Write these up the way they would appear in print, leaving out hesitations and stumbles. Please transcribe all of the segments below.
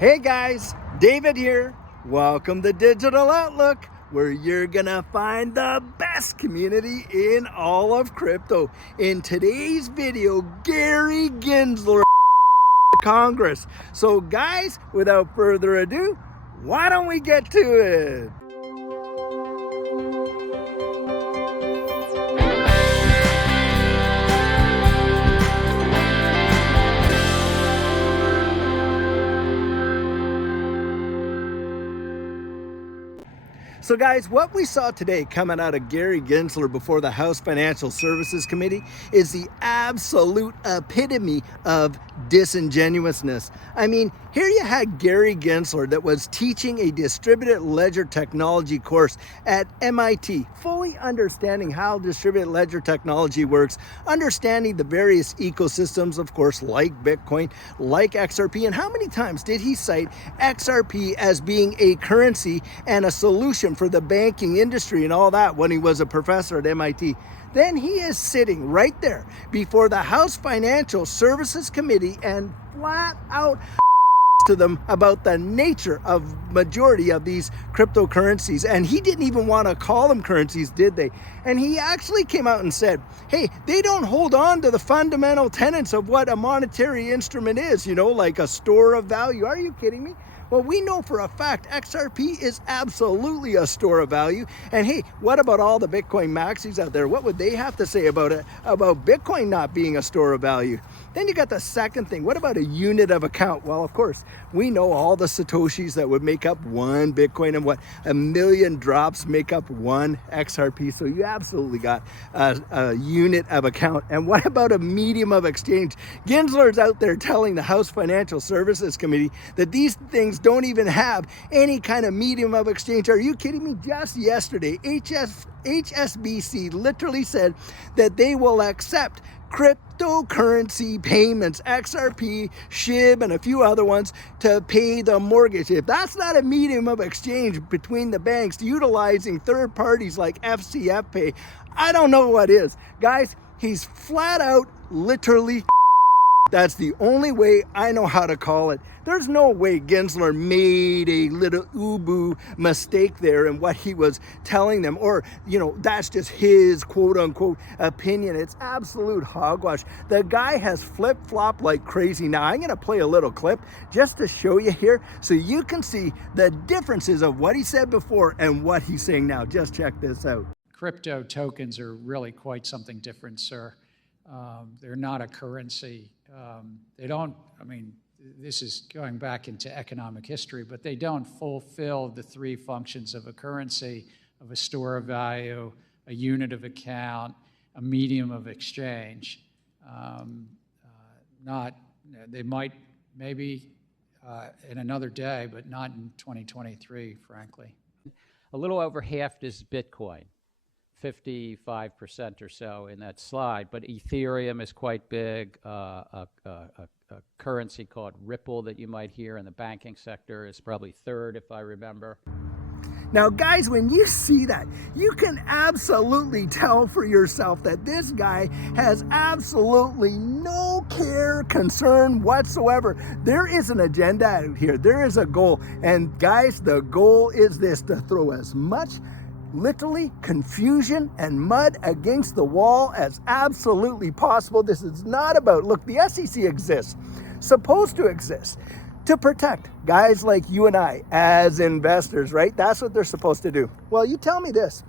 Hey guys, David here. Welcome to Digital Outlook, where you're gonna find the best community in all of crypto. In today's video, Gary Gensler, Congress. So guys, without further ado, why don't we get to it? So guys, what we saw today coming out of Gary Gensler before the House Financial Services Committee is the absolute epitome of disingenuousness. I mean, here you had Gary Gensler that was teaching a distributed ledger technology course at MIT, fully understanding how distributed ledger technology works, understanding the various ecosystems, of course, like Bitcoin, like XRP. And how many times did he cite XRP as being a currency and a solution for the banking industry and all that when he was a professor at MIT? Then he is sitting right there before the House Financial Services Committee and flat out to them about the nature of majority of these cryptocurrencies. And he didn't even want to call them currencies, did they? And he actually came out and said, hey, they don't hold on to the fundamental tenets of what a monetary instrument is, like a store of value. Are you kidding me? Well, we know for a fact XRP is absolutely a store of value. And hey, what about all the Bitcoin maxis out there? What would they have to say about it, about Bitcoin not being a store of value? Then you got the second thing. What about a unit of account? Well, of course, we know all the Satoshis that would make up one Bitcoin and what 1 million drops make up one XRP. So you absolutely got a unit of account. And what about a medium of exchange? Gensler's out there telling the House Financial Services Committee that these things don't even have any kind of medium of exchange. Are you kidding me? Just yesterday, HSBC literally said that they will accept cryptocurrency payments, XRP, SHIB, and a few other ones to pay the mortgage. If that's not a medium of exchange between the banks utilizing third parties like FCF Pay, I don't know what is. Guys, he's flat out literally. That's the only way I know how to call it. There's no way Gensler made a little ubu mistake there in what he was telling them, or, that's just his quote unquote opinion. It's absolute hogwash. The guy has flip-flopped like crazy. Now, I'm going to play a little clip just to show you here so you can see the differences of what he said before and what he's saying now. Just check this out. Crypto tokens are really quite something different, sir. They're not a currency. This is going back into economic history, but they don't fulfill the three functions of a currency, of a store of value, a unit of account, a medium of exchange. They might, maybe in another day, but not in 2023, frankly. A little over half is Bitcoin. 55% or so in that slide, but Ethereum is quite big. A currency called Ripple that you might hear in the banking sector is probably third, if I remember. Now, guys, when you see that, you can absolutely tell for yourself that this guy has absolutely no care, concern whatsoever. There is an agenda out here. There is a goal. And guys, the goal is this: to throw as much literally confusion and mud against the wall as absolutely possible. This is not about, look, the SEC exists, supposed to exist to protect guys like you and I as investors, right? That's what they're supposed to do. Well, you tell me this: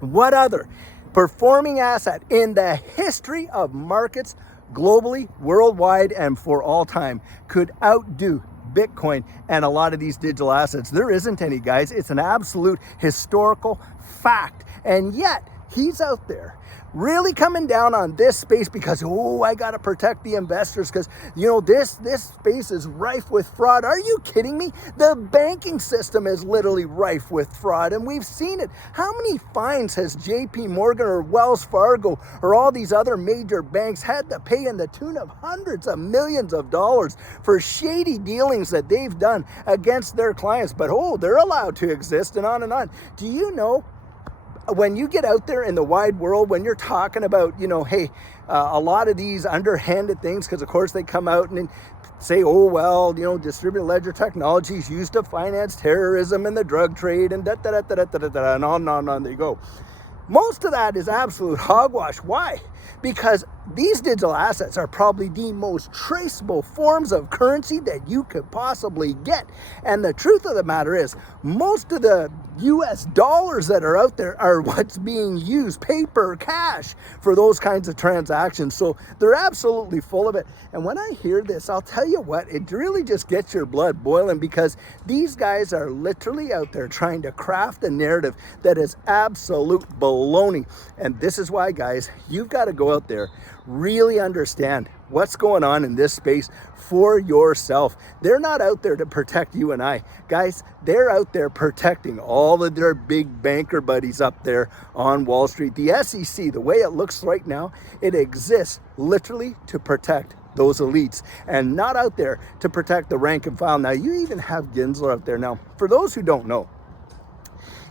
what other performing asset in the history of markets globally, worldwide, and for all time could outdo Bitcoin and a lot of these digital assets? There isn't any, guys. It's an absolute historical fact. And yet he's out there really coming down on this space because, I got to protect the investors because, this space is rife with fraud. Are you kidding me? The banking system is literally rife with fraud, and we've seen it. How many fines has JP Morgan or Wells Fargo or all these other major banks had to pay in the tune of hundreds of millions of dollars for shady dealings that they've done against their clients? But, they're allowed to exist, and on and on. Do you know, when you get out there in the wide world, when you're talking about, a lot of these underhanded things, because of course they come out and say, oh, well, you know, distributed ledger technology is used to finance terrorism and the drug trade and da-da-da-da-da-da-da, and on, there you go. Most of that is absolute hogwash. Why? Because these digital assets are probably the most traceable forms of currency that you could possibly get. And the truth of the matter is, most of the US dollars that are out there are what's being used, paper, cash, for those kinds of transactions. So they're absolutely full of it. And when I hear this, I'll tell you what, it really just gets your blood boiling, because these guys are literally out there trying to craft a narrative that is absolute baloney. And this is why, guys, you've got to go out there, really understand what's going on in this space for yourself. They're not out there to protect you and I. Guys, they're out there protecting all of their big banker buddies up there on Wall Street. The SEC, the way it looks right now, it exists literally to protect those elites and not out there to protect the rank and file. Now, you even have Gensler out there. Now, for those who don't know,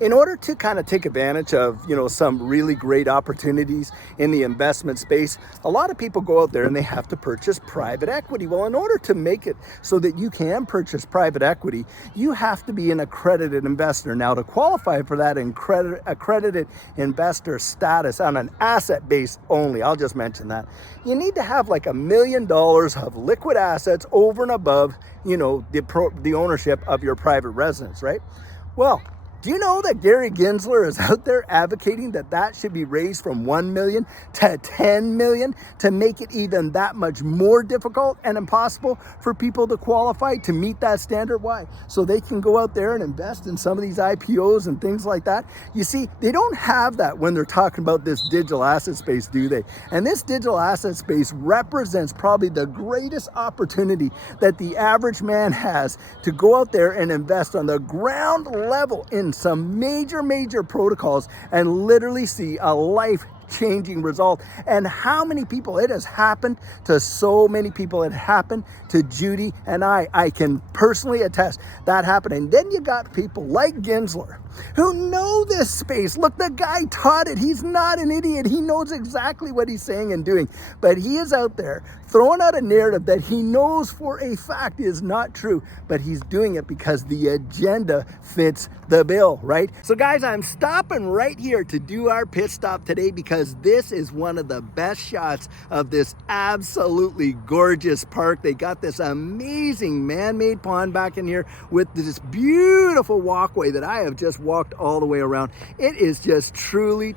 in order to kind of take advantage of, you know, some really great opportunities in the investment space, a lot of people go out there and they have to purchase private equity. Well, in order to make it so that you can purchase private equity, you have to be an accredited investor. Now, to qualify for that accredited investor status on an asset base only, I'll just mention that, you need to have like $1 million of liquid assets over and above, you know, the ownership of your private residence, right? Well, do you know that Gary Gensler is out there advocating that that should be raised from 1 million to 10 million to make it even that much more difficult and impossible for people to qualify to meet that standard? Why? So they can go out there and invest in some of these IPOs and things like that. You see, they don't have that when they're talking about this digital asset space, do they? And this digital asset space represents probably the greatest opportunity that the average man has to go out there and invest on the ground level in some major protocols and literally see a life-changing result. And how many people, it has happened to so many people. It happened to Judy and I can personally attest that happened. And then you got people like Gensler who know this space. Look, the guy taught it. He's not an idiot. He knows exactly what he's saying and doing, but he is out there throwing out a narrative that he knows for a fact is not true, but he's doing it because the agenda fits the bill, right? So guys, I'm stopping right here to do our pit stop today because this is one of the best shots of this absolutely gorgeous park. They got this amazing man-made pond back in here with this beautiful walkway that I have just walked all the way around. It is just truly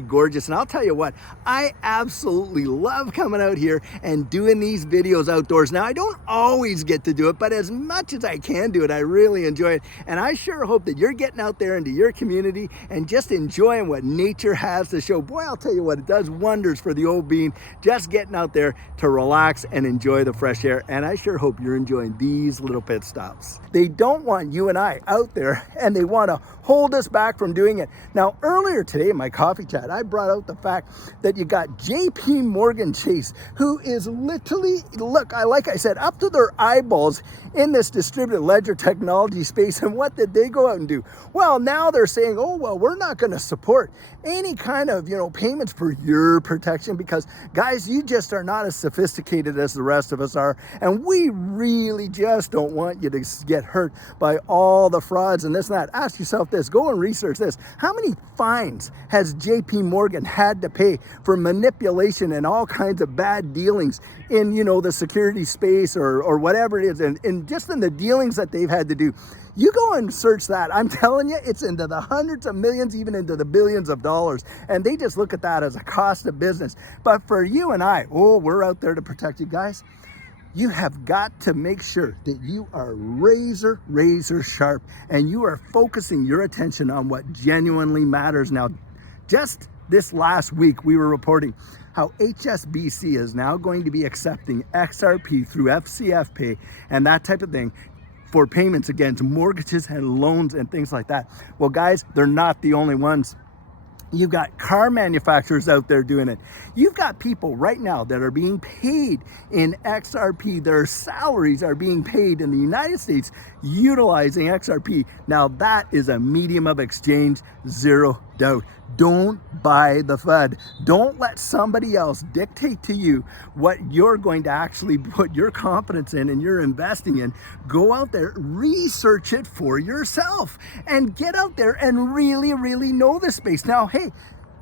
gorgeous. And I'll tell you what, I absolutely love coming out here and doing these videos outdoors. Now, I don't always get to do it, but as much as I can do it, I really enjoy it. And I sure hope that you're getting out there into your community and just enjoying what nature has to show. Boy, I'll tell you what, it does wonders for the old bean, just getting out there to relax and enjoy the fresh air. And I sure hope you're enjoying these little pit stops. They don't want you and I out there, and they want to hold us back from doing it. Now, earlier today in my coffee chat, I brought out the fact that you got JP Morgan Chase, who is literally, look, like I said, up to their eyeballs in this distributed ledger technology space. And what did they go out and do? Well, now they're saying, oh, well, we're not going to support any kind of, you know, payments for your protection because, guys, you just are not as sophisticated as the rest of us are. And we really just don't want you to get hurt by all the frauds and this and that. Ask yourself this, go and research this. How many fines has JP Morgan had to pay for manipulation and all kinds of bad dealings in, you know, the security space or whatever it is, and just in the dealings that they've had to do? You go and search that. I'm telling you, it's into the hundreds of millions, even into the billions of dollars. And they just look at that as a cost of business. But for you and I, oh, we're out there to protect you guys. You have got to make sure that you are razor sharp and you are focusing your attention on what genuinely matters. Now, just this last week, we were reporting how HSBC is now going to be accepting XRP through FCF Pay and that type of thing for payments against mortgages and loans and things like that. Well, guys, they're not the only ones. You've got car manufacturers out there doing it. You've got people right now that are being paid in XRP. Their salaries are being paid in the United States utilizing XRP. Now that is a medium of exchange, zero doubt. Don't buy the FUD. Don't let somebody else dictate to you what you're going to actually put your confidence in and you're investing in. Go out there, research it for yourself, and get out there and really, really know the space. Now, hey,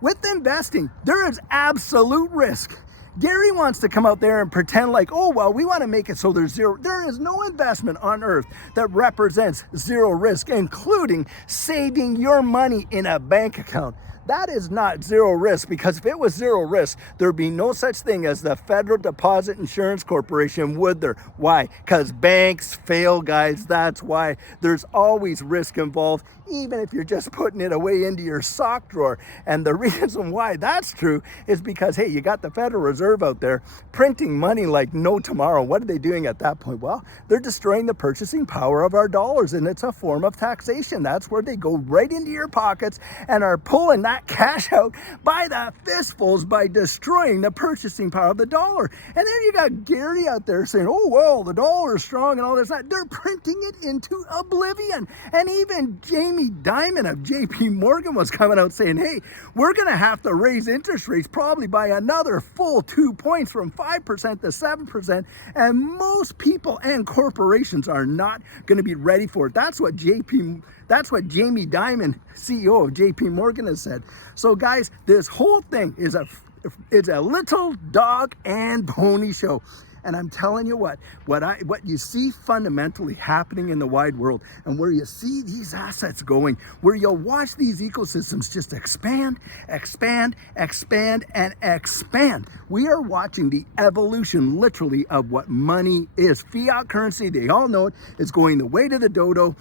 with investing, there is absolute risk. Gary wants to come out there and pretend like, oh, well, we want to make it so there's zero. There is no investment on earth that represents zero risk, including saving your money in a bank account. That is not zero risk, because if it was zero risk, there'd be no such thing as the Federal Deposit Insurance Corporation, would there? Why? Because banks fail, guys. That's why. There's always risk involved, even if you're just putting it away into your sock drawer. And the reason why that's true is because, hey, you got the Federal Reserve out there printing money like no tomorrow. What are they doing at that point? Well, they're destroying the purchasing power of our dollars, and it's a form of taxation. That's where they go right into your pockets and are pulling that cash out by the fistfuls by destroying the purchasing power of the dollar. And then you got Gary out there saying, oh, well, the dollar is strong and all this. They're printing it into oblivion. And even Jamie Dimon of JP Morgan was coming out saying, hey, we're going to have to raise interest rates probably by another full 2 points from 5% to 7%. And most people and corporations are not going to be ready for it. That's what Jamie Dimon, CEO of JP Morgan, has said. So guys, this whole thing is a little dog and pony show. And I'm telling you what you see fundamentally happening in the wide world, and where you see these assets going, where you'll watch these ecosystems just expand, expand, expand, and expand. We are watching the evolution, literally, of what money is. Fiat currency, they all know it, is going the way to the dodo.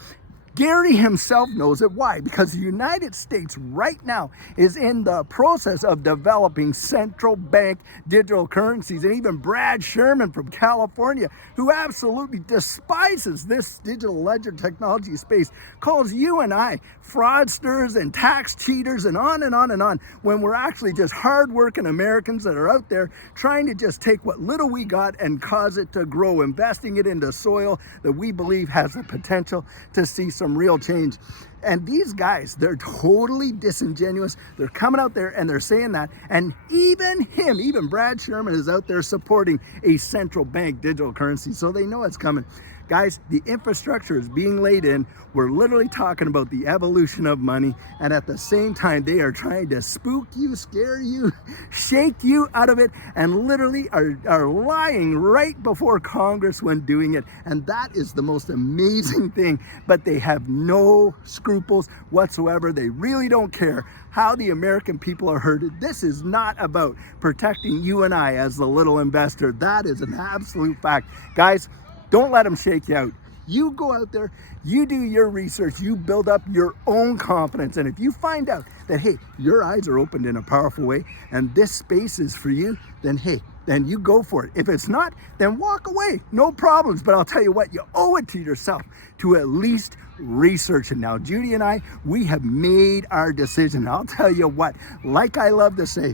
Gary himself knows it. Why? Because the United States right now is in the process of developing central bank digital currencies. And even Brad Sherman from California, who absolutely despises this digital ledger technology space, calls you and I fraudsters and tax cheaters and on and on and on, when we're actually just hardworking Americans that are out there trying to just take what little we got and cause it to grow, investing it into soil that we believe has the potential to see some real change. And these guys, they're totally disingenuous. They're coming out there and they're saying that. And even Brad Sherman is out there supporting a central bank digital currency. So they know it's coming. Guys, the infrastructure is being laid in. We're literally talking about the evolution of money. And at the same time, they are trying to spook you, scare you, shake you out of it, and literally are lying right before Congress when doing it. And that is the most amazing thing. But they have no scruples whatsoever. They really don't care how the American people are hurted. This is not about protecting you and I as the little investor. That is an absolute fact. Guys, don't let them shake you out. You go out there, you do your research, you build up your own confidence. And if you find out that, hey, your eyes are opened in a powerful way and this space is for you, then hey, then you go for it. If it's not, then walk away. No problems. But I'll tell you what, you owe it to yourself to at least research it. Now, Judy and I, we have made our decision. I'll tell you what, like I love to say,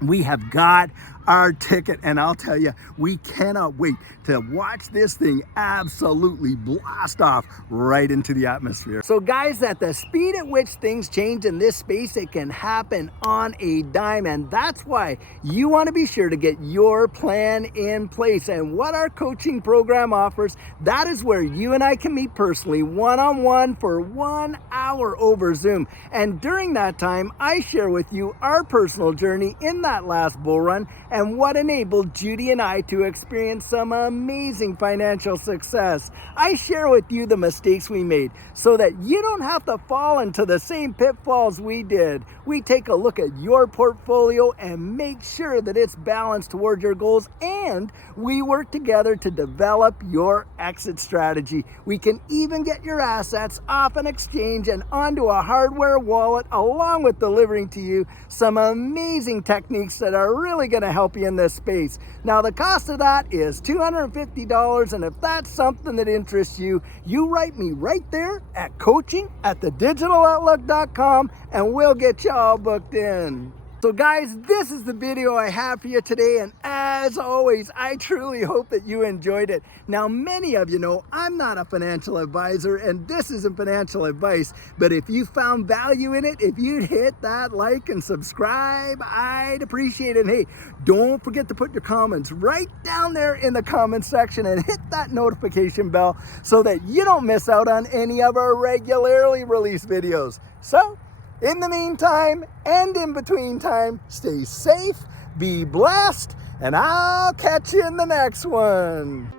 we have got our ticket, and I'll tell you, we cannot wait to watch this thing absolutely blast off right into the atmosphere. So guys, at the speed at which things change in this space, it can happen on a dime, and that's why you want to be sure to get your plan in place. And what our coaching program offers, that is where you and I can meet personally, one-on-one for 1 hour over Zoom. And during that time, I share with you our personal journey in that last bull run and what enabled Judy and I to experience some amazing financial success. I share with you the mistakes we made so that you don't have to fall into the same pitfalls we did. We take a look at your portfolio and make sure that it's balanced toward your goals, and we work together to develop your exit strategy. We can even get your assets off an exchange and and onto a hardware wallet, along with delivering to you some amazing techniques that are really going to help you in this space. Now, the cost of that is $250, and if that's something that interests you, you write me right there at coaching@thedigitaloutlook.com, and we'll get you all booked in. So guys, this is the video I have for you today, and as always, I truly hope that you enjoyed it. Now, many of you know I'm not a financial advisor, and this isn't financial advice, but if you found value in it, if you'd hit that like and subscribe, I'd appreciate it. And hey, don't forget to put your comments right down there in the comments section and hit that notification bell so that you don't miss out on any of our regularly released videos. So, in the meantime, and in between time, stay safe, be blessed, and I'll catch you in the next one.